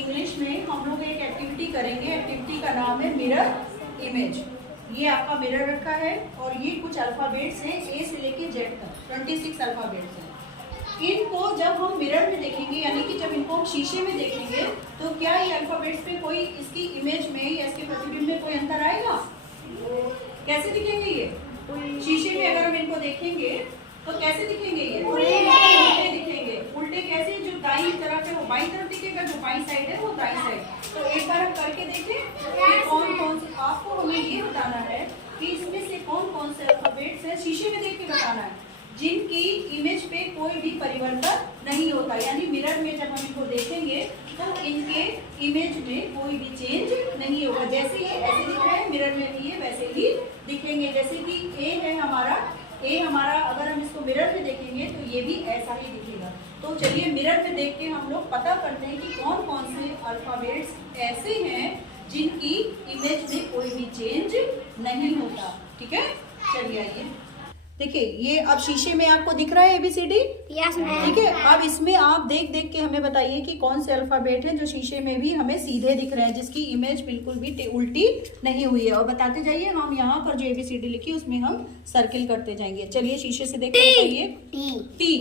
English में हम लोग एक एक्टिविटी करेंगे। एक्टिविटी का नाम है मिरर इमेज। ये आपका मिरर रखा है और ये कुछ अल्फ़ाबेट्स हैं ए से लेके जेड तक, 26 अल्फ़ाबेट्स हैं। इनको जब हम मिरर में देखेंगे, यानी कि जब इनको हम शीशे में देखेंगे, तो क्या ये अल्फ़ाबेट्स पे कोई इसकी इमेज में या इसके प्रतिबिंब में कोई अंतर आएगा? कैसे दिखेंगे ये? शीशे में अगर हम इनको देखेंगे तो कैसे दिखेंगे? ये उल्टे दिखेंगे। उल्टे कैसे? जो दाईं तरफ है वो बाईं तरफ दिखेगा, जो बाईं साइड है वो दाईं साइड। तो एक बार हम करके देखें कि कौन कौन से, आपको हमें ये बताना है कि इसमें से कौन कौन से अल्फाबेट्स है, शीशे में देख के बताना है, जिनकी इमेज पे कोई भी परिवर्तन नहीं होता। यानी मिरर में जब हम इनको देखेंगे तो इनके इमेज में कोई भी चेंज नहीं होगा। जैसे ये ऐसे दिख रहा है, मिरर में भी ये वैसे ही दिखेंगे। जैसे कि ए है हमारा, ए हमारा अगर हम इसको मिरर में देखेंगे तो ये भी ऐसा ही दिखेगा। तो चलिए मिरर में देख के हम लोग पता करते हैं कि कौन कौन से अल्फाबेट्स ऐसे हैं जिनकी इमेज में कोई भी चेंज नहीं होता। ठीक है, चलिए आइए देखिए, ये अब शीशे में आपको दिख रहा है ABCD। Yes ma'am. ठीक है, अब इसमें आप देख देख के हमें बताइए कि कौन से अल्फाबेट हैं जो शीशे में भी हमें सीधे दिख रहे हैं, जिसकी इमेज बिल्कुल भी उल्टी नहीं हुई है। और बताते जाइए, हम यहाँ पर जो ABCD लिखी उसमें हम सर्किल करते जाएंगे। चलिए शीशे से देख के बताइए। टी।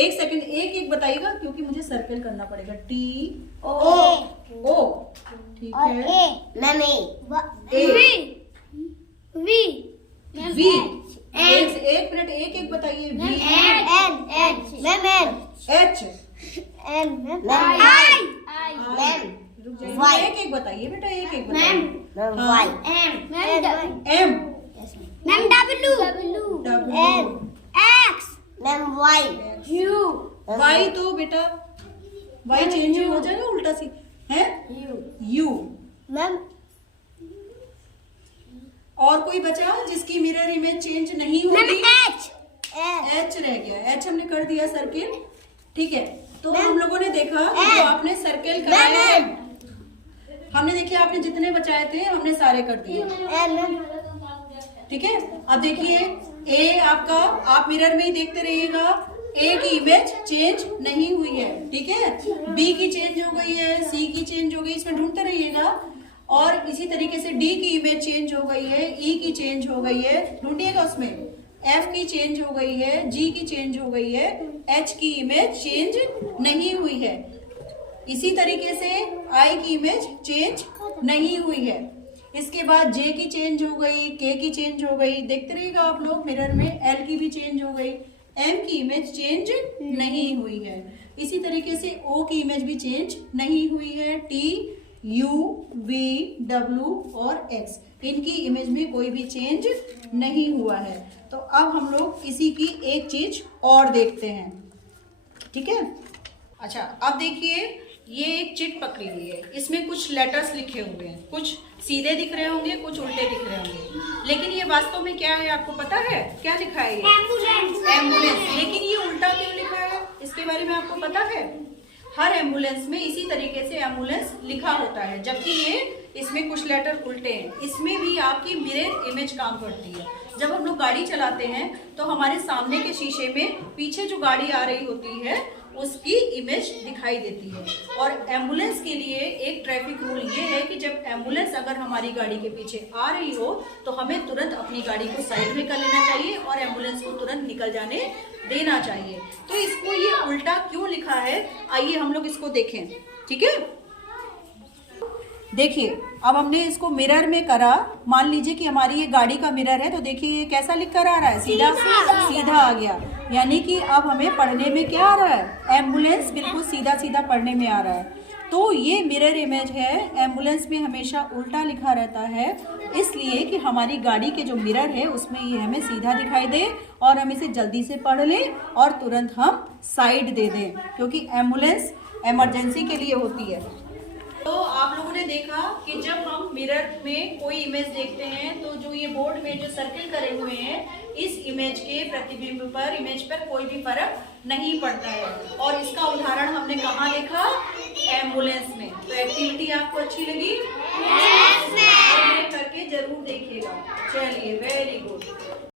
एक सेकंड, एक एक बताइएगा क्योंकि मुझे सर्किल करना पड़ेगा। ओ। ठीक है। वी। एक मिनट, एक एक बताइए। एच। एक एक बताइए बेटा, एक एक बताइए। एम। वाई तो बेटा, वाई चेंज हो जाएगा उल्टा सी है। यू। और कोई बचा जिसकी मिरर इमेज चेंज नहीं होगी? एच रह गया। एच हमने कर दिया सर्किल। ठीक है, तो हम लोगों ने देखा जो आपने सर्किल कराया है, हमने देखिए आपने जितने बचाए थे हमने सारे कर दिए। ठीक है, अब देखिए ए आपका, आप मिरर में ही देखते रहिएगा, ए की इमेज चेंज नहीं हुई है। ठीक है, बी की चेंज हो गई है, सी की चेंज हो गई, इसमें ढूंढते रहिएगा। और इसी तरीके से डी की इमेज चेंज हो गई है, ई की चेंज हो गई है, ढूंढिएगा उसमें। एफ की चेंज हो गई है, जी की चेंज हो गई है, एच की इमेज चेंज नहीं हुई है। इसी तरीके से आई की इमेज चेंज नहीं हुई है। इसके बाद जे की चेंज हो गई, के की चेंज हो गई, देखते रहिएगा आप लोग मिरर में। एल की भी चेंज हो गई, एम की इमेज चेंज नहीं हुई है। इसी तरीके से ओ की इमेज भी चेंज नहीं हुई है। टी, यू, वी, डब्ल्यू और एक्स, इनकी इमेज में कोई भी चेंज नहीं हुआ है। तो अब हम लोग इसी की एक चीज और देखते हैं। ठीक है, अच्छा अब देखिए, ये एक चिट पकड़ी हुई है, इसमें कुछ लेटर्स लिखे हुए हैं, कुछ सीधे दिख रहे होंगे, कुछ उल्टे दिख रहे होंगे, लेकिन ये वास्तव में क्या है आपको पता है? क्या लिखा है? ये एम्बुलेंस। लेकिन ये उल्टा क्यों लिखा है, इसके बारे में आपको पता है? हर एम्बुलेंस में इसी तरीके से एम्बुलेंस लिखा होता है, जबकि ये इसमें कुछ लेटर उल्टे हैं। इसमें भी आपकी मिरर इमेज काम करती है। जब हम लोग गाड़ी चलाते हैं तो हमारे सामने के शीशे में पीछे जो गाड़ी आ रही होती है उसकी इमेज दिखाई देती है। और एम्बुलेंस के लिए एक ट्रैफिक रूल ये है कि जब एम्बुलेंस अगर हमारी गाड़ी के पीछे आ रही हो तो हमें तुरंत अपनी गाड़ी को साइड में कर लेना चाहिए और एम्बुलेंस को तुरंत निकल जाने देना चाहिए। तो इसको ये उल्टा क्यों लिखा है, आइए हम लोग इसको देखें। ठीक है, देखिए अब हमने इसको मिरर में करा। मान लीजिए कि हमारी ये गाड़ी का मिरर है, तो देखिए ये कैसा लिख कर आ रहा है? सीधा आ गया। यानी कि अब हमें पढ़ने में क्या आ रहा है? एम्बुलेंस बिल्कुल सीधा सीधा पढ़ने में आ रहा है। तो ये मिरर इमेज है, एम्बुलेंस में हमेशा उल्टा लिखा रहता है, इसलिए कि हमारी गाड़ी के जो मिरर है उसमें ये हमें सीधा दिखाई दे और हम इसे जल्दी से पढ़ लें और तुरंत हम साइड दे दें, क्योंकि एम्बुलेंस इमरजेंसी के लिए होती है। तो आप लोगों ने देखा कि जब हम मिरर में कोई इमेज देखते हैं तो जो ये बोर्ड में जो सर्किल करे हुए हैं, इस इमेज के प्रतिबिंब पर, इमेज पर कोई भी फर्क नहीं पड़ता है। और इसका उदाहरण हमने कहाँ देखा? एम्बुलेंस में। तो एक्टिविटी आपको अच्छी लगी? करके जरूर देखिएगा। चलिए, वेरी गुड।